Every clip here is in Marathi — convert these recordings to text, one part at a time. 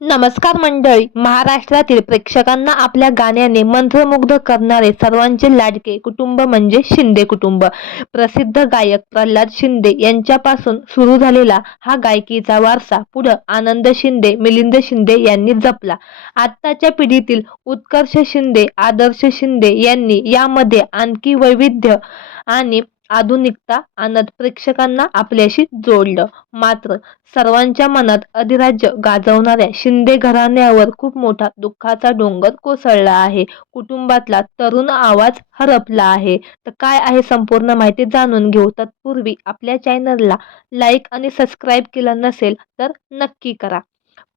नमस्कार मंडळी. महाराष्ट्रातील प्रेक्षकांना आपल्या गाण्याने मंत्रमुग्ध करणारे सर्वांचे लाडके कुटुंब म्हणजे शिंदे कुटुंब. प्रसिद्ध गायक प्रल्हाद शिंदे यांच्यापासून सुरू झालेला हा गायकीचा वारसा पुढं आनंद शिंदे, मिलिंद शिंदे यांनी जपला. आत्ताच्या पिढीतील उत्कर्ष शिंदे, आदर्श शिंदे यांनी यामध्ये आणखी वैविध्य आणि आधुनिकता आणत प्रेक्षकांना आपल्याशी जोडलं. मात्र सर्वांच्या मनात अधिराज्य गाजवणाऱ्या शिंदे घराण्यावर खूप मोठा दुःखाचा डोंगर कोसळला आहे. कुटुंबातला तरुण आवाज हरपला आहे. तर काय आहे संपूर्ण माहिती जाणून घेऊ. तत्पूर्वी आपल्या चॅनलला लाईक आणि सबस्क्राईब केलं नसेल तर नक्की करा.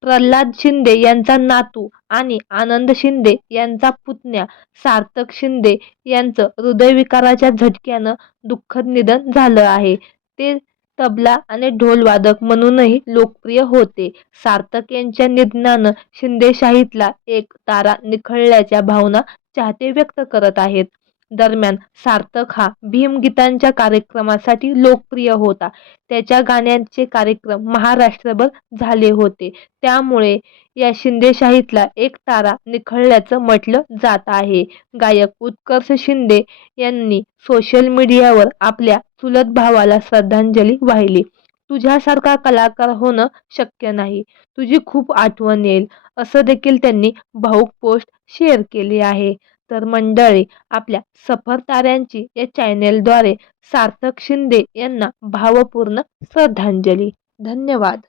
प्रल्हाद शिंदे यांचा नातू आणि आनंद शिंदे यांचा पुतण्या सार्थक शिंदे यांचं हृदयविकाराच्या झटक्यानं दुःखद निधन झालं आहे. ते तबला आणि ढोल वादक म्हणूनही लोकप्रिय होते. सार्थक यांच्या निधनानं शिंदेशाहीतला एक तारा निखळल्याच्या भावना चाहते व्यक्त करत आहेत. दरम्यान सार्थक हा भीमगीतांच्या कार्यक्रमासाठी लोकप्रिय होता. त्याच्या गाण्यांचे कार्यक्रम महाराष्ट्रभर झाले होते. त्यामुळे या शिंदेशाहीतला एक तारा निखळल्याचं म्हटलं जात आहे. गायक उत्कर्ष शिंदे यांनी सोशल मीडियावर आपल्या चुलत भावाला श्रद्धांजली वाहिली. तुझ्यासारखा कलाकार होणं शक्य नाही. तुझी खूप आठवण येईल, असं देखील त्यांनी भावूक पोस्ट शेअर केली आहे. तर मंडळी, आपल्या सफर ताऱ्यांची या चॅनेलद्वारे सार्थक शिंदे यांना भावपूर्ण श्रद्धांजली. धन्यवाद.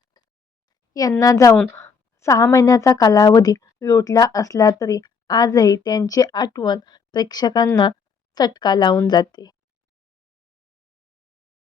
यांना जाऊन 6 महिन्याचा कालावधी लोटला असला तरी आजही त्यांची आठवण प्रेक्षकांना चटका लावून जाते.